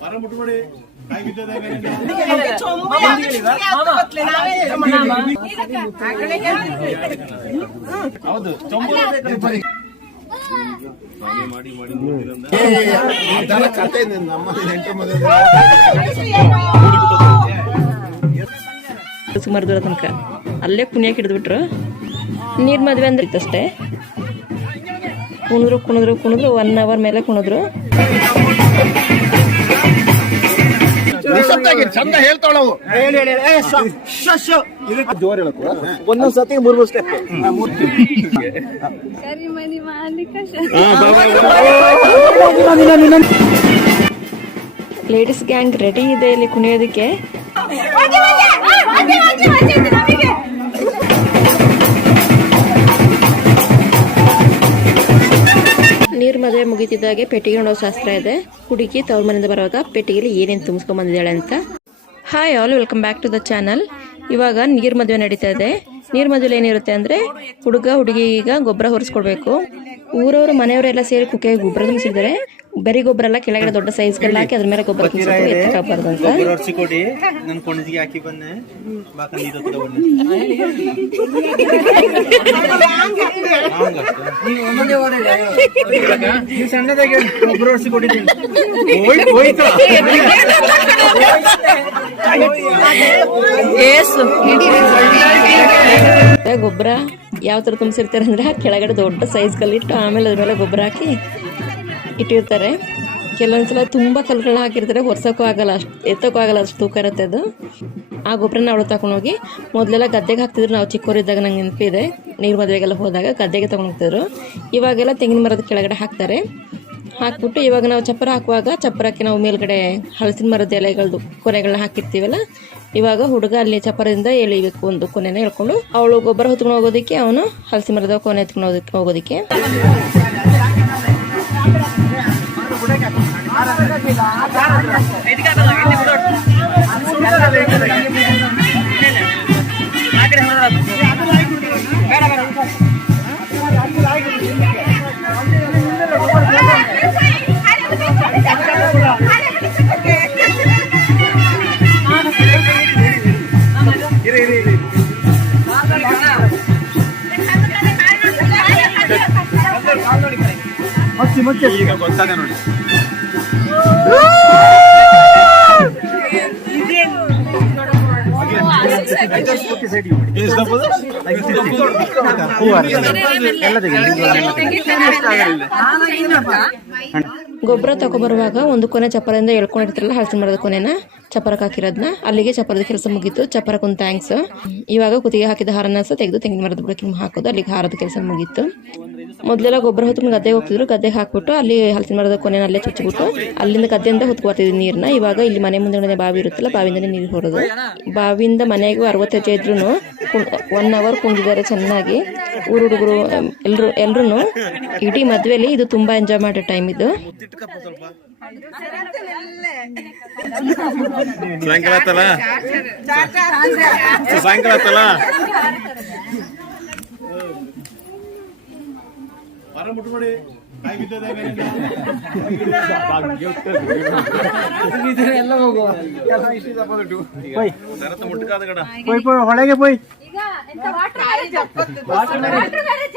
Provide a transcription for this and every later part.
ಮರ ಮುಟ್ಬೇಡಿ ಆಗಿದ್ದದ ಹೌದು ಚೊಂಬು ಮಾಡಿ ಮಾಡಿ ಇದೆಲ್ಲ ಕತೆ ನಮ್ಮ ನೆಂಟರ ಮದುವೆ ಸುಮಾರು ದೂರ ತನಕ. ಅಲ್ಲೇ ಕುಣಿಯಕ್ಕೆ ಹಿಡಿದ್ಬಿಟ್ರು. ನೀರು ಮದುವೆ ಅಂದ್ರೆ ಇತ್ತಷ್ಟೇ ಕುಣಿದ್ರು ಕುಣಿದ್ರು ಕುಣಿದ್ರು ಒನ್ ಅವರ್ ಮೇಲೆ ಕುಣಿದ್ರು. ಚಂದ ಹೇಳ್ತಾಳವು ಜೋರ್ ಹೇಳಕ್ಕ ಒಂದೊಂದ್ ಸತಿ ಮೂರ್ ಮೂರ್ ಸ್ಟೆಪ್ ಕರಿಮನಿ ಮಾಲೀಕ. ಲೇಡೀಸ್ ಗ್ಯಾಂಗ್ ರೆಡಿ ಇದೆ ಇಲ್ಲಿ ಕುಣಿಯೋದಕ್ಕೆ. ನೀರು ಮದುವೆ ಮುಗಿತಿದ್ದಾಗೆ ಪೆಟ್ಟಿಗೆ ನೋಡೋ ಶಾಸ್ತ್ರ ಇದೆ. ಹುಡುಗಿ ತವ್ರ ಮನೆಯಿಂದ ಬರುವಾಗ ಪೆಟ್ಟಿಗೆಲಿ ಏನೇನು ತುಂಬಿಸ್ಕೊಂಡ್ ಬಂದಿದ್ದಾಳೆ ಅಂತ. Hi all welcome back to the channel ಇವಾಗ ನೀರು ಮದುವೆ ನಡೀತಾ ಇದೆ. ನೀರು ಮದುವೆ ಏನಿರುತ್ತೆ ಅಂದ್ರೆ ಹುಡುಗ ಹುಡುಗಿ ಈಗ ಗೊಬ್ಬರ ಹೊರಿಸ್ಕೊಡ್ಬೇಕು. ಊರವರು ಮನೆಯವರೆಲ್ಲ ಸೇರಿ ಕುಕ್ಕೆ ಗೊಬ್ಬರ ತುಂಬಿಸಿದ್ದಾರೆ ಬರೀ ಗೊಬ್ಬರ ಎಲ್ಲ ಕೆಳಗಡೆ ದೊಡ್ಡ ಸೈಜ್ಗೆಲ್ಲ ಹಾಕಿ ಅದ್ರ ಮೇಲೆ ಗೊಬ್ಬರ ಅಂತ. ಕೊಣಜಿಗೆ ಹಾಕಿ ಸಣ್ಣದಾಗಿ ಕೊಟ್ಟಿದ್ದೀನಿ. ಹೋಯ್ತು ಗೊಬ್ಬರ ಯಾವ ತರ ತುಂಬಿಸಿರ್ತಾರೆ ಅಂದ್ರೆ ಕೆಳಗಡೆ ದೊಡ್ಡ ಸೈಜ್ ಕಲ್ಲಿಟ್ಟು ಆಮೇಲೆ ಅದ್ರ ಮೇಲೆ ಗೊಬ್ಬರ ಹಾಕಿ ಇಟ್ಟಿರ್ತಾರೆ. ಕೆಲವೊಂದ್ಸಲ ತುಂಬ ಕಲ್ಗಳನ್ನ ಹಾಕಿರ್ತಾರೆ. ಹೊರ್ಸೋಕ್ಕೂ ಆಗಲ್ಲ ಅಷ್ಟು, ಎತ್ತೋಕ್ಕೂ ಆಗಲ್ಲ ಅಷ್ಟು ತೂಕ ಇರುತ್ತೆ ಅದು. ಆ ಗೊಬ್ಬರನ ಅವಳು ತಗೊಂಡೋಗಿ ಮೊದಲೆಲ್ಲ ಗದ್ದೆಗೆ ಹಾಕ್ತಿದ್ರು. ನಾವು ಚಿಕ್ಕವರಿದ್ದಾಗ ನಂಗೆ ನೆನಪಿದೆ. ನೀರು ಮದುವೆಗೆಲ್ಲ ಹೋದಾಗ ಗದ್ದೆಗೆ ತಗೊಂಡು ಹೋಗ್ತಿದ್ರು. ಇವಾಗೆಲ್ಲ ತೆಂಗಿನ ಮರದ ಕೆಳಗಡೆ ಹಾಕ್ತಾರೆ. ಹಾಕ್ಬಿಟ್ಟು ಇವಾಗ ನಾವು ಚಪ್ಪರ ಹಾಕುವಾಗ ಚಪ್ಪರಕ್ಕೆ ನಾವು ಮೇಲ್ಗಡೆ ಹಲಸಿನ ಮರದ ಎಲೆಗಳದ್ದು ಕೊನೆಗಳನ್ನ ಹಾಕಿರ್ತೀವಲ್ಲ, ಇವಾಗ ಹುಡುಗ ಅಲ್ಲಿ ಚಪ್ಪರದಿಂದ ಎಳಿಬೇಕು ಒಂದು ಕೊನೆನ ಹೇಳ್ಕೊಂಡು ಅವಳು ಗೊಬ್ಬರ ಹೊತ್ಕೊಂಡು ಹೋಗೋದಕ್ಕೆ, ಅವನು ಹಲಸಿನ ಮರದ ಕೊನೆ ಎತ್ಕೊಂಡು ಹೋಗೋದಕ್ಕೆ. ಹೋಗೋದಕ್ಕೆ ಈಗ ಗೊತ್ತಾಗ ನೋಡಿ ಗೊಬ್ಬರ ತಗೊಬರುವಾಗ ಒಂದು ಕೊನೆ ಚಪ್ಪರದಿಂದ ಎಳ್ಕೊಂಡಿರ್ತಾರಲ್ಲ ಹಲಸಿನ ಮರದ ಕೊನೆನ ಚಪ್ಪರಕ್ಕೆ ಹಾಕಿರೋದನ್ನ ಅಲ್ಲಿಗೆ ಚಪ್ಪರದ ಕೆಲಸ ಮುಗೀತು. ಚಪ್ಪರಕ್ಕೊಂದು ಥ್ಯಾಂಕ್ಸ್ ಇವಾಗ ಕುತ್ತಿಗೆ ಹಾಕಿದ ಹಾರನ ಸಹ ತೆಗೆದು ತೆಂಗಿನ ಮರದ ಬುಡಕ್ಕೆ ಹಾಕೋದು. ಅಲ್ಲಿಗೆ ಹಾರದ ಕೆಲಸ ಮುಗೀತು. ಮೊದಲೆಲ್ಲ ಗೊಬ್ಬರ ಹೊತ್ಕೊಂಡು ಗದ್ದೆಗೆ ಹೋಗ್ತಿದ್ರು. ಗದ್ದೆಗೆ ಹಾಕ್ಬಿಟ್ಟು ಅಲ್ಲಿ ಹಲಸಿನ ಮರದ ಕೊನೆನ ಅಲ್ಲೇ ಚುಚ್ಚಿಬಿಟ್ಟು ಅಲ್ಲಿಂದ ಗದ್ದೆಯಿಂದ ಹೊತ್ಕೊ ಬರ್ತಿದ್ವಿ ನೀರನ್ನ ಇವಾಗ ಇಲ್ಲಿ ಮನೆ ಮುಂದೆ ಬಾವಿ ಇರುತ್ತಲ್ಲ, ಬಾವಿಯಿಂದನೇ ನೀರು ಹೊರೋದು ಬಾವಿಯಿಂದ ಮನೆಗೂ ಅರವತ್ತು ಹೆಜ್ಜೆ ಇದ್ರೂ ಒನ್ ಅವರ್ ಕುಂದಿದ್ದಾರೆ ಚೆನ್ನಾಗಿ. ಊರು ಹುಡುಗರು ಎಲ್ಲರೂ ಎಲ್ಲರೂ ಇಡೀ ಮದ್ವೆಲಿ ಇದು ತುಂಬಾ ಎಂಜಾಯ್ ಮಾಡೋ ಟೈಮ್ ಇದು. ಸಾಯಂಕಾಲ ಮರ ಮುಟ್ಬೇಡಿ ಹೊಳೆಗೆ ಪೋಯ್ ಈಗ ಎಂತ ವಾಟರ್ ಮ್ಯಾರೇಜ್ ವಾಟರ್ ಮ್ಯಾರೇಜ್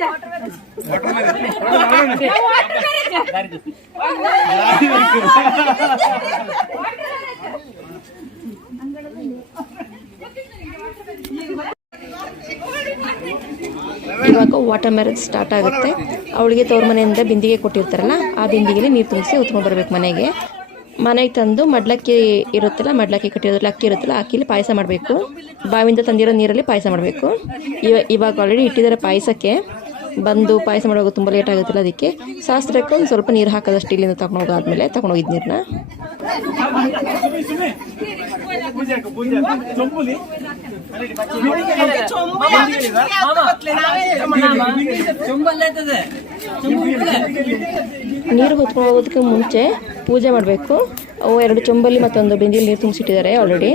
ಇವಾಗ ವಾಟರ್ ಮ್ಯಾರೇಜ್ ಸ್ಟಾರ್ಟ್ ಆಗುತ್ತೆ ಅವಳಿಗೆ ತವ್ರ ಮನೆಯಿಂದ ಬಿಂದಿಗೆ ಕೊಟ್ಟಿರ್ತಾರಲ್ಲ ಆ ಬಿಂದಿಗೆಲಿ ನೀರು ತುಂಬಿಸಿ ಉತ್ಕೊಂಡು ಬರಬೇಕು ಮನೆಗೆ ಮನೆಗೆ ತಂದು ಮಡ್ಲಕ್ಕಿ ಇರುತ್ತಲ್ಲ ಮಡ್ಲಕ್ಕಿ ಕಟ್ಟಿರೋದ್ರಲ್ಲಿ ಅಕ್ಕಿ ಇರುತ್ತಲ್ಲ ಅಕ್ಕಿಲಿ ಪಾಯಸ ಮಾಡಬೇಕು ಬಾವಿಂದ ತಂದಿರೋ ನೀರಲ್ಲಿ ಪಾಯಸ ಮಾಡಬೇಕು ಇವ ಇವಾಗ ಆಲ್ರೆಡಿ ಇಟ್ಟಿದ್ದಾರೆ ಪಾಯಸಕ್ಕೆ ಬಂದು ಪಾಯಸ ಮಾಡುವಾಗ ತುಂಬ ಲೇಟ್ ಆಗುತ್ತಲ್ಲ ಅದಕ್ಕೆ ಶಾಸ್ತ್ರಕ್ಕೆ ಒಂದು ಸ್ವಲ್ಪ ನೀರು ಹಾಕೋದಷ್ಟು ಇಲ್ಲಿಂದ ತಗೊಂಡು ಹೋಗಾದ್ಮೇಲೆ ತಗೊಂಡು ಹೋಗಿದ್ದು ನೀರನ್ನ ನೀರು ಹೊತ್ಕೊಳ್ಳೋದಕ್ಕೆ ಮುಂಚೆ ಪೂಜೆ ಮಾಡಬೇಕು. ಅವು ಎರಡು ಚೊಂಬಲ್ಲಿ ಮತ್ತೊಂದು ಬಿಂದಿಲಿ ನೀರು ತುಂಬಿಸಿಟ್ಟಿದ್ದಾರೆ ಆಲ್ರೆಡಿ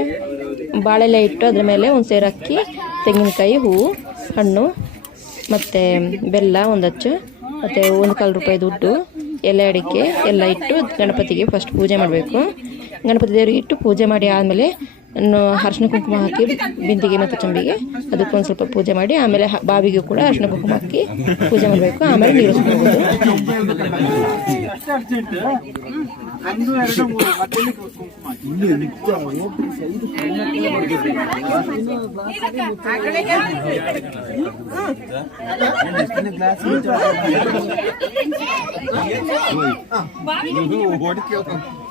ಬಾಳೆಲ್ಲ ಇಟ್ಟು ಅದ್ರ ಮೇಲೆ ಒಂದು ಸೇರು ಅಕ್ಕಿ, ತೆಂಗಿನಕಾಯಿ ಹೂವು ಹಣ್ಣು, ಮತ್ತು ಬೆಲ್ಲ ಒಂದು ಹಚ್ಚು ಮತ್ತು ಒಂದು ಕಾಲು ರೂಪಾಯಿ ದುಡ್ಡು, ಎಲೆ ಅಡಿಕೆ ಎಲ್ಲ ಇಟ್ಟು ಗಣಪತಿಗೆ ಫಸ್ಟ್ ಪೂಜೆ ಮಾಡಬೇಕು. ಗಣಪತಿ ದೇವರಿಗೆ ಇಟ್ಟು ಪೂಜೆ ಮಾಡಿ ಆದಮೇಲೆ ಅರಿಶಿನ ಕುಂಕುಮ ಹಾಕಿ ಬಿಂದಿಗೆ ಮತ್ತು ಚಂಬಿಗೆ. ಅದಕ್ಕೊಂದು ಸ್ವಲ್ಪ ಪೂಜೆ ಮಾಡಿ ಆಮೇಲೆ ಬಾವಿಗೆ ಕೂಡ ಅರ್ಶಿನ ಕುಂಕುಮ ಹಾಕಿ ಪೂಜೆ ಮಾಡಬೇಕು. ಆಮೇಲೆ ನೀರು ಹೋಗೋದು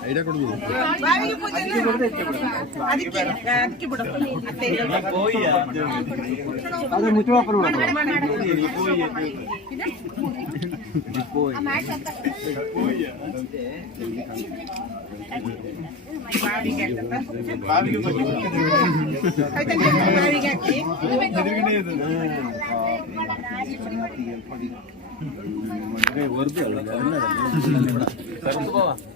ಐಡಿಯಾ ಕೊಡುದು ಏ ಸರತ್ತು ಬಾವ ಫಸ್ಟ್ ಗಣಪತಿ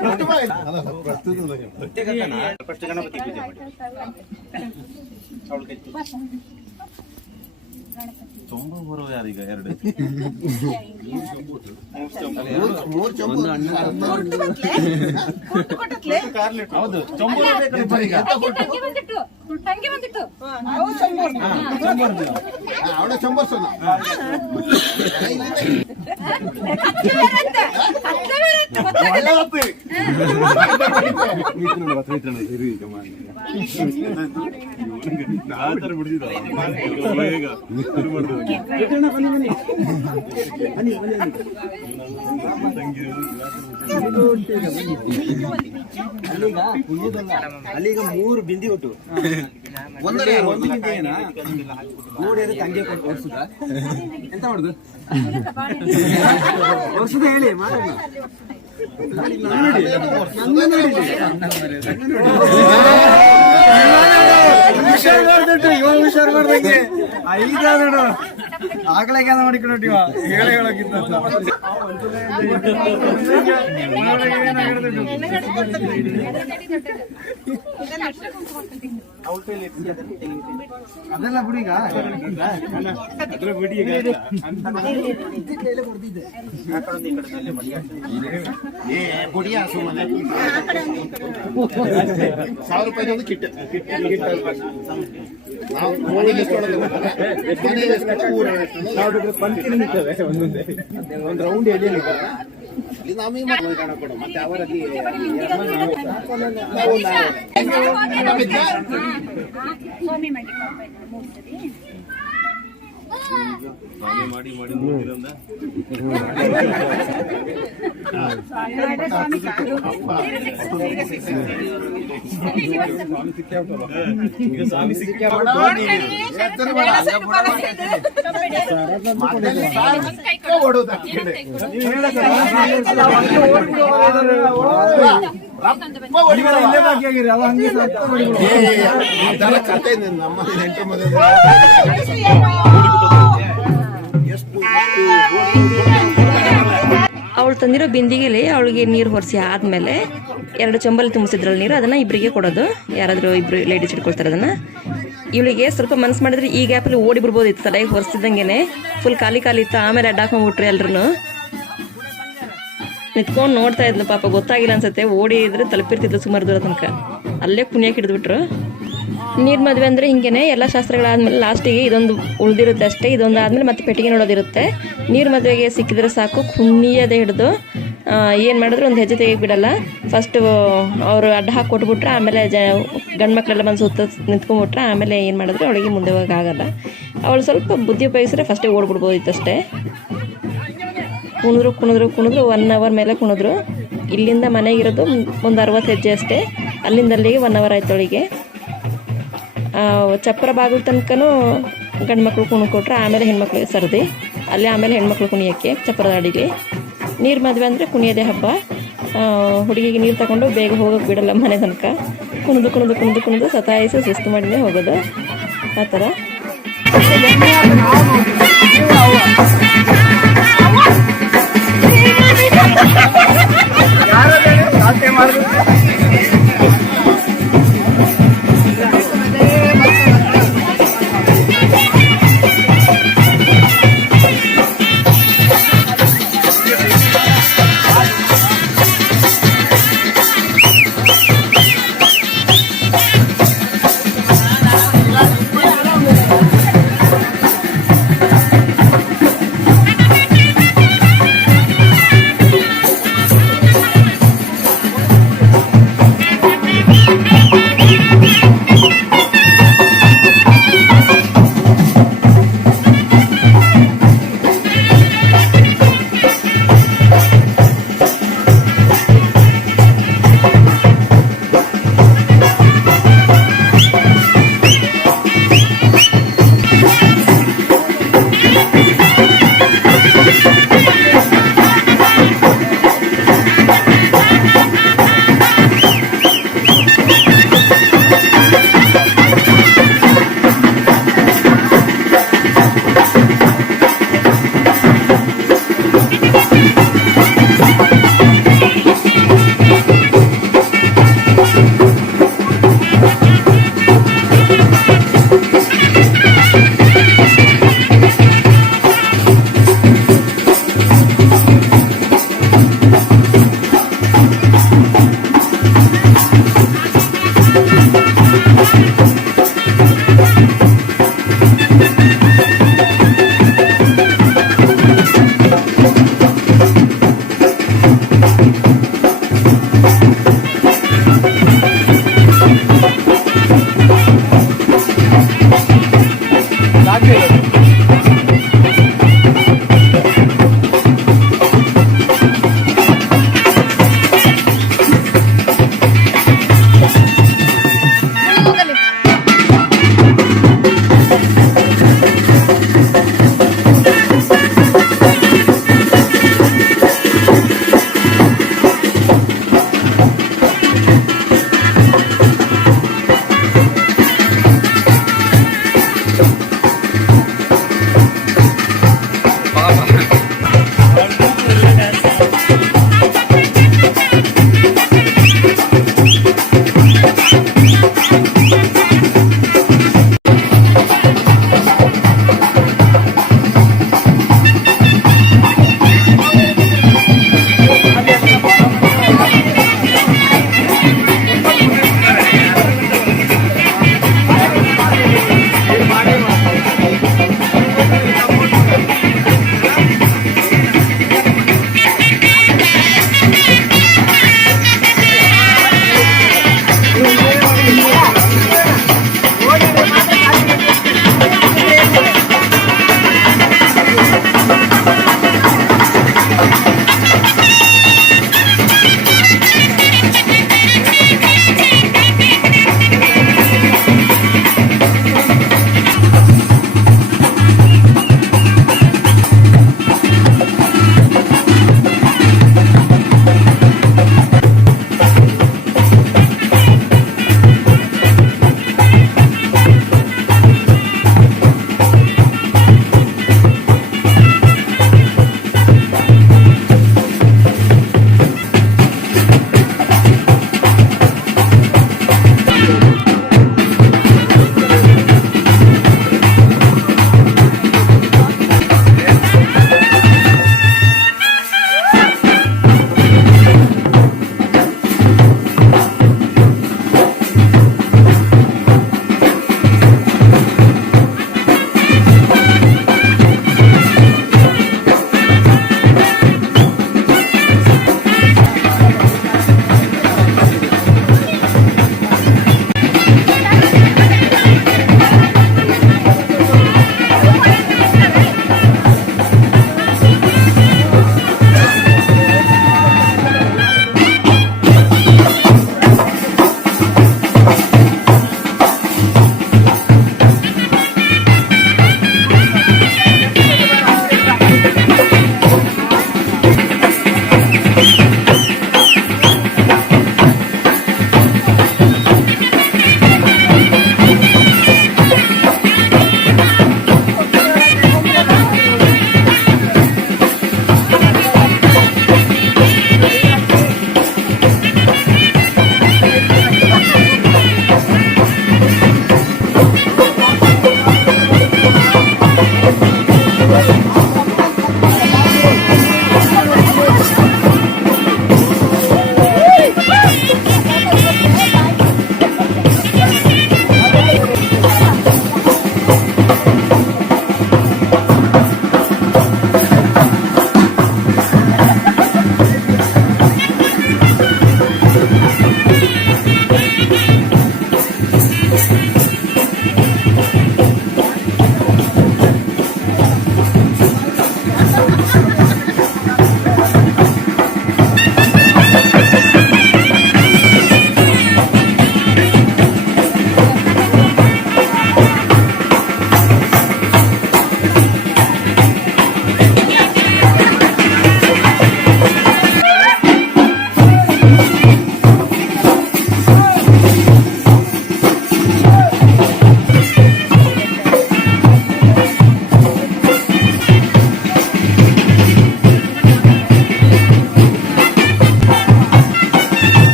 ಪೂಜೆ ಮಾಡಿ ಅವಳು ಕೈ ತುಂಬ ಬರುವ ಯಾರೀಗ ಎರಡು ಮೂರ್ ಚೊಂಬು ಹೌದು ಚೊಂಬು ತಂಗಿ ಬಂದಿಟ್ಟು ತಂಗಿ ಬಂದಿಟ್ಟು ಅವಳ ಚೊಂಬರ್ಸೋಣ ಆ ಥರ ಬಿಡ್ತಿದ್ದ ಈಗ ಶುರು ಮಾಡ್ದೆ. ಅಲ್ಲಿಗ ಮೂರು ಬಿಂದಿ ಉಂಟು ಒಂದರೆ ಒಂದು ಬಿಂದಿ ಏನ? ತಂಗೆ ಕೊಟ್ಟು ಓಡಿಸುದ? ಎಂತ ಮಾಡುದು? ಓಡಿಸುದ ಹೇಳಿ ಮಾಡೋಣ ಹುಷಾರ್ ಮಾಡ್ಬಿಟ್ಟು ಇವ ಹುಷಾರ್ ಮಾಡ್ದಂಗೆ ಐದ ನೋಡು ಆಗ್ಲೇ ಕೆಲಸ ಮಾಡಿಕೊಂಡು ಇವ ಹೇಳಿ ಹೇಳಕ್ಕಿಂತ ಅದೆಲ್ಲ ಬಿಡಿ ಈಗ ಏ ಸಾವಿರ ರೂಪಾಯಿ ಕಿಟ್ ನಾವು ಮನೆಗೆ ಎಷ್ಟು ಊರ? ಒಂದು ರೌಂಡ್ ಎಲ್ಲಿ ಮತ್ತೆ ಸ್ವಾಮಿ ಮಾಡಿ ಮಾಡಿ ಮಾಡಿ ನಮ್ಮ ಎಂಟು ಮದುವೆ ಎಷ್ಟು ಅವಳು ತಂದಿರೋ ಬಿಂದಿಗೆಲಿ ಅವಳಿಗೆ ನೀರು ಹೊರಿಸಿ ಆದಮೇಲೆ ಎರಡು ಚಂಬಲ್ ತುಂಬಿಸಿದ್ರಲ್ಲಿ ನೀರು, ಅದನ್ನು ಇಬ್ಬರಿಗೆ ಕೊಡೋದು. ಯಾರಾದರೂ ಇಬ್ಬರು ಲೇಡೀಸ್ ಇಟ್ಕೊಳ್ತಾರೆ ಅದನ್ನು. ಇವಳಿಗೆ ಸ್ವಲ್ಪ ಮನಸ್ಸು ಮಾಡಿದ್ರೆ ಈ ಗ್ಯಾಪಲ್ಲಿ ಓಡಿ ಬಿಡ್ಬೋದಿತ್ತು ತಲೆಗೆ ಹೊರಿಸಿದಂಗೆ ಫುಲ್ ಖಾಲಿ ಖಾಲಿ ಇತ್ತು, ಆಮೇಲೆ ಅಡ್ಡ ಹಾಕೊಂಡ್ಬಿಟ್ರಿ ಎಲ್ರು ನಿಂತ್ಕೊಂಡು ನೋಡ್ತಾ ಇದ್ಲು ಪಾಪ, ಗೊತ್ತಾಗಿಲ್ಲ ಅನ್ಸುತ್ತೆ. ಓಡಿ ಇದ್ರೆ ತಲುಪಿರ್ತಿದ್ಲು ಸುಮಾರು ದೂರ ತನಕ. ಅಲ್ಲೇ ಪುಣ್ಯಕ್ಕೆ ಹಿಡಿದ್ಬಿಟ್ರು. ನೀರು ಮದುವೆ ಅಂದರೆ ಹಿಂಗೇನೆ ಎಲ್ಲ ಶಾಸ್ತ್ರಗಳಾದ್ಮೇಲೆ ಲಾಸ್ಟಿಗೆ ಇದೊಂದು ಉಳಿದಿರುತ್ತೆ ಅಷ್ಟೇ. ಇದೊಂದು ಆದಮೇಲೆ ಮತ್ತೆ ಪೆಟ್ಟಿಗೆ ನೋಡೋದಿರುತ್ತೆ. ನೀರು ಮದುವೆಗೆ ಸಿಕ್ಕಿದ್ರೆ ಸಾಕು ಕುಣಿಯದೇ ಹಿಡಿದು ಏನು ಮಾಡಿದ್ರು ಒಂದು ಹೆಜ್ಜೆ ತೆಗಿಯಕ್ಕೆ ಬಿಡಲ್ಲ. ಫಸ್ಟು ಅವರು ಅಡ್ಡ ಹಾಕಿ ಕೊಟ್ಬಿಟ್ರೆ, ಆಮೇಲೆ ಜ ಗಂಡು ಮಕ್ಕಳೆಲ್ಲ ಬಂದು ಸುತ್ತ ನಿಂತ್ಕೊಂಡ್ಬಿಟ್ರೆ, ಆಮೇಲೆ ಏನು ಮಾಡಿದ್ರೆ ಅವಳಿಗೆ ಮುಂದೆ ಹೋಗೋಕ್ಕಾಗಲ್ಲ ಅವಳು ಸ್ವಲ್ಪ ಬುದ್ಧಿ ಉಪಯೋಗಿಸಿದ್ರೆ ಫಸ್ಟೇ ಓಡ್ಬಿಡ್ಬೋದಿತ್ತಷ್ಟೇ ಕುಣಿದ್ರು ಕುಣಿದ್ರು ಕುಣಿದ್ರು ಒನ್ ಅವರ್ ಮೇಲೆ ಕುಣಿದ್ರು. ಇಲ್ಲಿಂದ ಮನೆಗಿರೋದು ಒಂದು ಅರವತ್ತು ಹೆಜ್ಜೆ ಅಷ್ಟೇ. ಅಲ್ಲಿಂದ ಅಲ್ಲಿಗೆ ಒನ್ ಅವರ್ ಆಯ್ತು ಅವಳಿಗೆ. ಚಪ್ಪರ ಬಾಗಿಲು ತನಕನೂ ಗಂಡು ಮಕ್ಕಳು ಕುಣ್ಕೊಟ್ರೆ ಆಮೇಲೆ ಹೆಣ್ಮಕ್ಳಿಗೆ ಸರದಿ. ಅಲ್ಲಿ ಆಮೇಲೆ ಹೆಣ್ಮಕ್ಳು ಕುಣಿಯೋಕ್ಕೆ, ಚಪ್ಪರದ ಅಡಿಗೆ. ನೀರು ಮದುವೆ ಅಂದರೆ ಕುಣಿಯೋದೇ ಹಬ್ಬ. ಹುಡುಗಿಗೆ ನೀರು ತಗೊಂಡು ಬೇಗ ಹೋಗೋಕೆ ಬಿಡಲ್ಲ ಮನೆ ತನಕ. ಕುಣಿದು ಕುಣಿದು ಕುಣಿದು ಕುಣಿದು ಸತಾಯಿಸಿ ಸುಸ್ತು ಮಾಡಿನೇ ಹೋಗೋದು. ಆ ಥರ.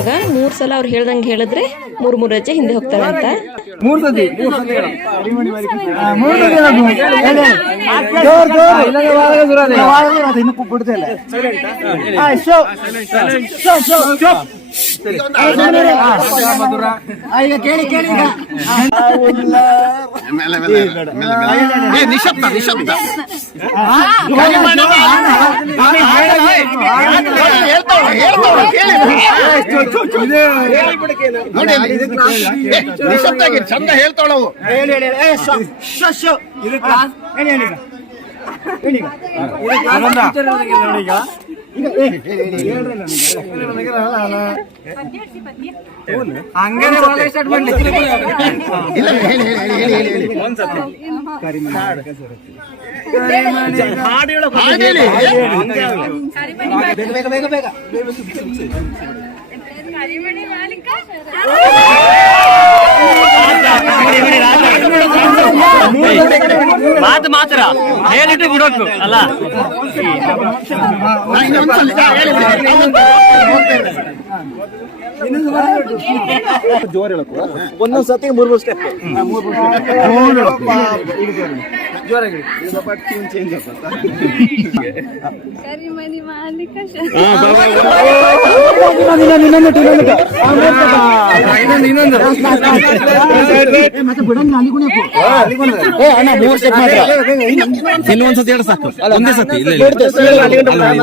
ಇವಾಗ ಮೂರು ಸಲ ಅವ್ರು ಹೇಳ್ದಂಗೆ ಹೇಳಿದ್ರೆ ಮೂರು ಮೂರು ಹೆಜ್ಜೆ ಹಿಂದೆ ಹೋಗ್ತಾರೆ ಅಂತ. ಮೂರ್ ಈಗ ಕೇಳಿ ಕೇಳಿ. ನಿಶಬ್ದ ನಿಶಬ್ದ. ನಿಶಬ್ದ ಚಂದ ಹೇಳ್ತಾಳವು ಹೇಳಿ ಹೇಳಿ ಹೇಳಿ. ಏ, ಶೋ, ಶೋ, ಶೋ. ಇದು ಕ್ಲಾಸ್. ಹೇಳಿ ಹೇಳಿ ಈಗ. ಹೇಳಿ ಈಗ. ಇದು ಕ್ಲಾಸ್ ಟೀಚರ್ ಇರೋದಕ್ಕೆ ನೋಡಿ ಈಗ. ಈಗ, ಏ, ಹೇಳಿ, ಹೇಳಿ, ಹೇಳ್ರಿ ನನಗೆ. ಪದ್ಯ ಹೇಳ್ಸಿ, ಪದ್ಯ. ಹಂಗೇನೆ ಒಳಗೆ start ಮಾಡ್ಲಿ. ಇಲ್ಲ ಹೇಳಿ ಹೇಳಿ ಹೇಳಿ ಹೇಳಿ ಹೇಳಿ ಹೇಳಿ ಹಾಡ್ ಹೇಳಿ ಕರಿಮಣಿ ಬೇಗ ಬೇಗ ಬೇಗ ಬೇಗ ಕರಿಮಣಿ ಮಾಲೀಕ ಮಾತು ಮಾತ್ರ. ಹೇಳಿಟ್ಟು ಬಿಡೋದು. ಅಲ್ಲ. ಜೋರ್ ಹೇಳಕ್ ಒಂದೊಂದ್ ಸತಿ ಮೂರ್ ಮೂರ್ ಸ್ಟೆಪ್. ಚೇಂಜ್ ಹೇಳ ಸಾಕು ಒಂದೇ ಸತಿ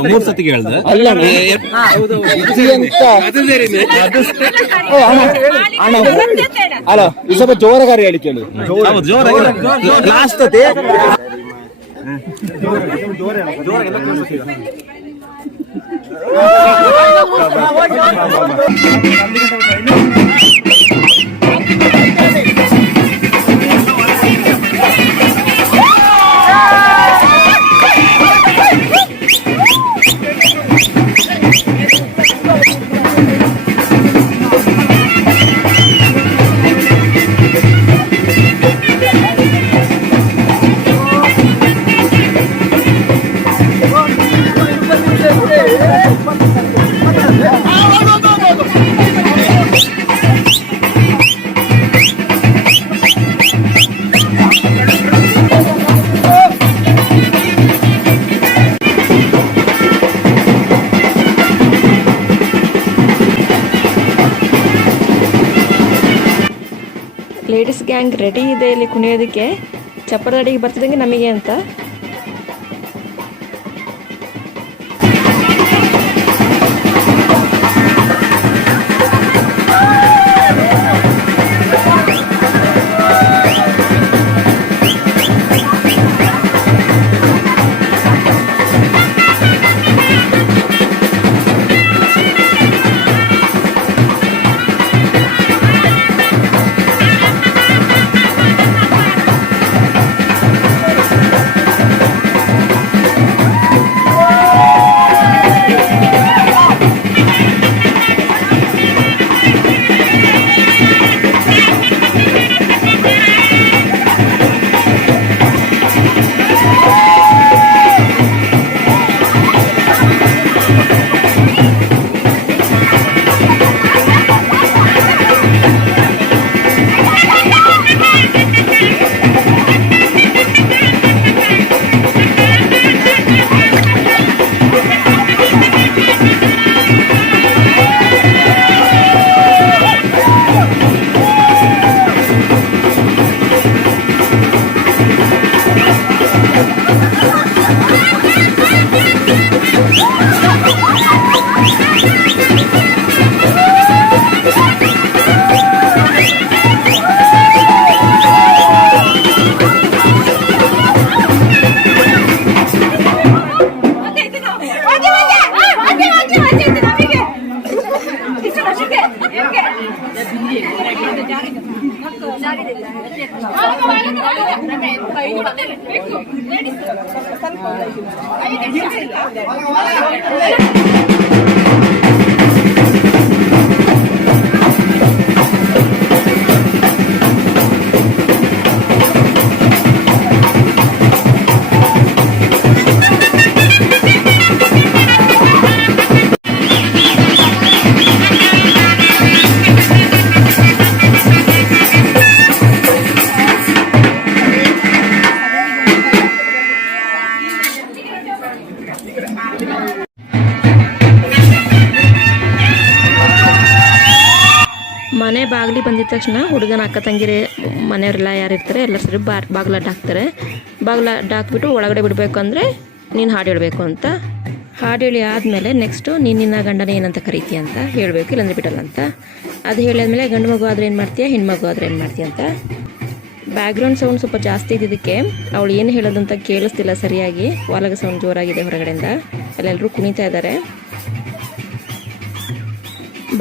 ಮೂರ್ ಸತಿ ಹೇಳ್ದೆ ಅಲ್ಲ ಅಲ್ಲ ಸ್ವಲ್ಪ ಜೋರಗಾರಿ ಹೇಳಿ ಕೇಳಿ ಜೋರ ಜೋರಾಗಿ ಲಾಸ್ಟ್ ಅತಿ ಲೇಡೀಸ್ ಗ್ಯಾಂಗ್ ರೆಡಿ ಇದೆ ಇಲ್ಲಿ ಕುಣಿಯೋದಕ್ಕೆ. ಚಪ್ಪರ ಅಡಿಗೆ ಬರ್ತಿದ್ದಂಗೆ ನಮಗೆ ಅಂತ. ಬಾಗಿಲಿ ಬಂದಿದ ತಕ್ಷಣ ಹುಡುಗನ ಅಕ್ಕ ತಂಗಿರಿ, ಮನೆಯವರೆಲ್ಲ ಯಾರು ಇರ್ತಾರೆ ಎಲ್ಲ ಸರಿ ಬಾರ್, ಬಾಗಿಲು ಅಡ್ಡ ಹಾಕ್ತಾರೆ. ಬಾಗಿಲು ಒಳಗಡೆ ಬಿಡಬೇಕು ಅಂದರೆ ನೀನು ಹಾಡು ಹೇಳಬೇಕು ಅಂತ. ಹಾಡು ಹೇಳಿ ಆದಮೇಲೆ ನೆಕ್ಸ್ಟು ನೀನು ನಿನ್ನ ಗಂಡನ ಏನಂತ ಕರಿತೀಯ ಅಂತ ಹೇಳಬೇಕು, ಇಲ್ಲಾಂದ್ರೆ ಬಿಡಲ್ಲ ಅಂತ. ಅದು ಹೇಳಿದ್ಮೇಲೆ ಗಂಡು ಮಗು ಆದರೆ ಏನು ಮಾಡ್ತೀಯ ಹೆಣ್ಮಗು ಆದರೆ ಏನು ಮಾಡ್ತೀಯ ಅಂತ. ಬ್ಯಾಕ್ಗ್ರೌಂಡ್ ಸೌಂಡ್ ಸ್ವಲ್ಪ ಜಾಸ್ತಿ ಇದ್ದಿದ್ದಕ್ಕೆ ಅವಳು ಏನು ಹೇಳೋದು ಅಂತ ಕೇಳಿಸ್ತಿಲ್ಲ ಸರಿಯಾಗಿ. ಒಳಗ ಸೌಂಡ್ ಜೋರಾಗಿದೆ ಹೊರಗಡೆಯಿಂದ. ಅಲ್ಲೆಲ್ಲರೂ ಕುಣಿತಾ ಇದ್ದಾರೆ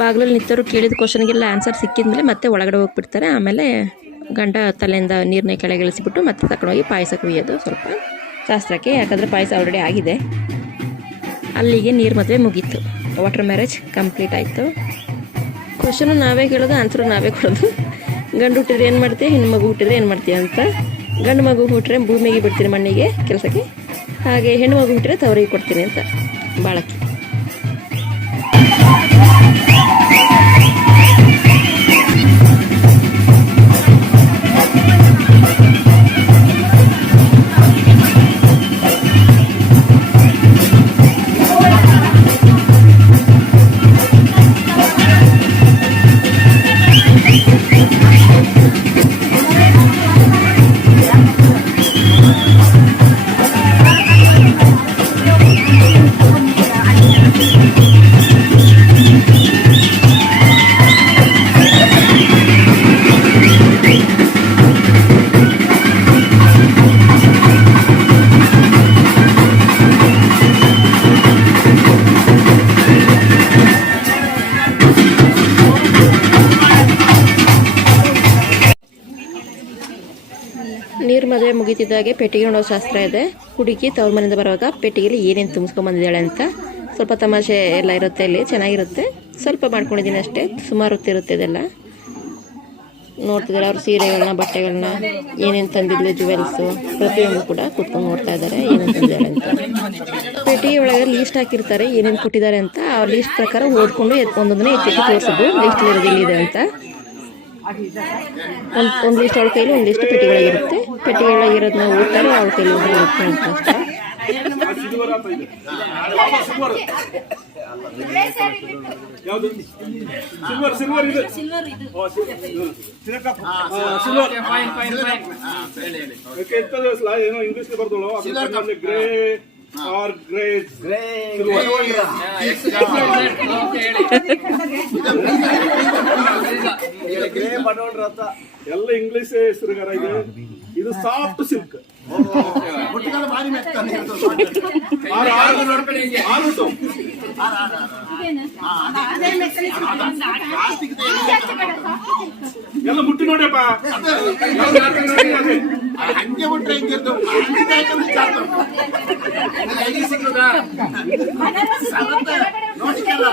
ಬಾಗಿಲಲ್ಲಿ ನಿಂತವರು ಕೇಳಿದ ಕ್ವಶನ್ಗೆಲ್ಲ ಆನ್ಸರ್ ಸಿಕ್ಕಿದ್ಮೇಲೆ ಮತ್ತೆ ಒಳಗಡೆ ಹೋಗ್ಬಿಡ್ತಾರೆ. ಆಮೇಲೆ ಗಂಡ ತಲೆಯಿಂದ ನೀರನ್ನ ಕೆಳಗೆ ಇಳಿಸಿಬಿಟ್ಟು ಮತ್ತೆ ತಗೊಂಡೋಗಿ ಪಾಯಸ ಕುಯ್ಯೋದು ಸ್ವಲ್ಪ ಶಾಸ್ತ್ರಕ್ಕೆ. ಯಾಕಂದರೆ ಪಾಯಸ ಆಲ್ರೆಡಿ ಆಗಿದೆ. ಅಲ್ಲಿಗೆ ನೀರು ಮದುವೆ ಮುಗೀತು. ವಾಟರ್ ಮ್ಯಾರೇಜ್ ಕಂಪ್ಲೀಟ್ ಆಯಿತು. ಕ್ವಶನು ನಾವೇ ಕೇಳೋದು ಆನ್ಸರು ನಾವೇ ಕೊಡೋದು. ಗಂಡು ಹುಟ್ಟಿದ್ರೆ ಏನು ಮಾಡ್ತೀಯ, ಹೆಣ್ಣು ಮಗು ಹುಟ್ಟಿದ್ರೆ ಏನು ಮಾಡ್ತೀಯ ಅಂತ. ಗಂಡು ಮಗು ಹುಟ್ಟರೆ ಭೂಮಿಗೆ ಬಿಡ್ತೀನಿ ಮಣ್ಣಿಗೆ, ಕೆಲಸಕ್ಕೆ. ಹಾಗೆ ಹೆಣ್ಣು ಮಗು ಹುಟ್ಟಿದ್ರೆ ತವರಿಗೆ ಕೊಡ್ತೀನಿ ಅಂತ. ಬಾಳಕ್ಕೆ. Oh! ಮದುವೆ ಮುಗಿತಿದ್ದಾಗೆ ಪೆಟ್ಟಿಗೆ ನೋಡೋ ಶಾಸ್ತ್ರ ಇದೆ. ಹುಡುಗಿ ತವ್ರ ಮನೆಯಿಂದ ಬರುವಾಗ ಪೆಟ್ಟಿಗೆಲಿ ಏನೇನು ತುಂಬಿಸ್ಕೊಂಬಂದಿದ್ದಾಳೆ ಅಂತ ಸ್ವಲ್ಪ ತಮಾಷೆ ಎಲ್ಲ ಇರುತ್ತೆ ಇಲ್ಲಿ, ಚೆನ್ನಾಗಿರುತ್ತೆ. ಸ್ವಲ್ಪ ಮಾಡ್ಕೊಂಡಿದ್ದೀನಿ ಅಷ್ಟೇ, ಸುಮಾರು ಹೊತ್ತಿರುತ್ತೆ ಇದೆಲ್ಲ. ನೋಡ್ತಿದ್ದಾರೆ ಅವ್ರ ಸೀರೆಗಳನ್ನ, ಬಟ್ಟೆಗಳನ್ನ, ಏನೇನು ತಂದಿದ್ಲು ಜುವೆಲ್ಸು ಪ್ರತಿಯೊಂದು ಕೂಡ ಕುತ್ಕೊಂಡು ನೋಡ್ತಾ ಇದ್ದಾರೆ ಏನೇನು ತಂದಿದ್ದಾರೆ ಅಂತ. ಪೆಟ್ಟಿಗೆ ಒಳಗೆ ಲೀಸ್ಟ್ ಹಾಕಿರ್ತಾರೆ, ಏನೇನು ಕೊಟ್ಟಿದ್ದಾರೆ ಅಂತ. ಆ ಲೀಸ್ಟ್ ಪ್ರಕಾರ ಓದ್ಕೊಂಡು ಒಂದೊಂದನ್ನೇ ಎತ್ತೆತ್ತಿ ತೋರಿಸೋದು ಲೀಸ್ಟ್ ಇರೋದಿಲ್ಲ ಇದೆ ಅಂತ. ಒಂದು ಒಂದು ಲಿಸ್ಟ್ ಅವಳ ಕೈಲಿ ಒಂದಿಷ್ಟು ಪೆಟ್ಟಿಗಳಾಗಿರುತ್ತೆ ಪೆಟ್ಟಿಗಳಾಗಿರೋದನ್ನ ಓದ್ತಾರೆ ಅವಳ ಕೈಲಿ ಒಂದು ಇರುತ್ತೆ ಅಂತ ಅಷ್ಟೇ. ಯಾವುದು ಸಿಲ್ವರ್ ಸಿಲ್ವರ್ ಇದು. ಸಿಲ್ವರ್. ಸಿಲ್ವರ್. ಏನೋ ಇಂಗ್ಲಿಷ್ ಬರ್ದೋಳು ಗ್ರೇ ಆರ್ ಗ್ರೇ ಎಲ್ಲ ಇಂಗ್ಲಿಷ್ ಹೆಸರುಗಾರ ಇದು ಸಾಫ್ಟ್ ಸಿಲ್ಕ್ ಹುಟ್ಟಿಗೆಲ್ಲ ಭಾರಿ ಮೆತ್ತಾನೆ ಇರ್ತದೆ. ಆರು ಆರು ಆರು ಉಂಟು. ಎಲ್ಲ ಮುಟ್ಟಿ ನೋಡ್ಯಪ್ಪ ಎಲ್ಲ ಮುಟ್ಟಿ ನೋಡಿ ಅದೇ. ಹಂಗೆ ಬಿಟ್ರೆ ಹಿಂಗಿರ್ದು. ಹಂಗೆ ಯಾಕಂದ್ರೆ ಚಾರ್ಜ್ ಉಂಟು. ಸರತ್ತೆ. ನೋಡಿಕಲ್ಲ.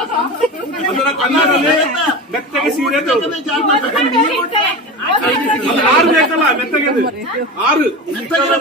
ಅದರ ಕನ್ನಡದಲ್ಲಿ ಮೆತ್ತಗೆ ಸೀರೆ ಅಂತ ಹೌದು. ಚಾರ್ಜ್ ಉಂಟು. ಅದು ಆರು ಬೇಕಲ್ಲ ಮೆತ್ತಗೆ ಅದು. ಆರು ಮೆತ್ತಗಿರೋದು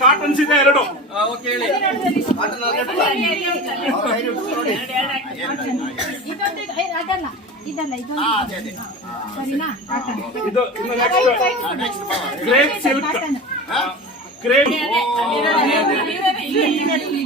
ಕಾಟನ್ಸ್ ಇದೆ ಎರಡು ಕ್ರೇಪ್ ಸಿಲ್ಕ್ ನೆರು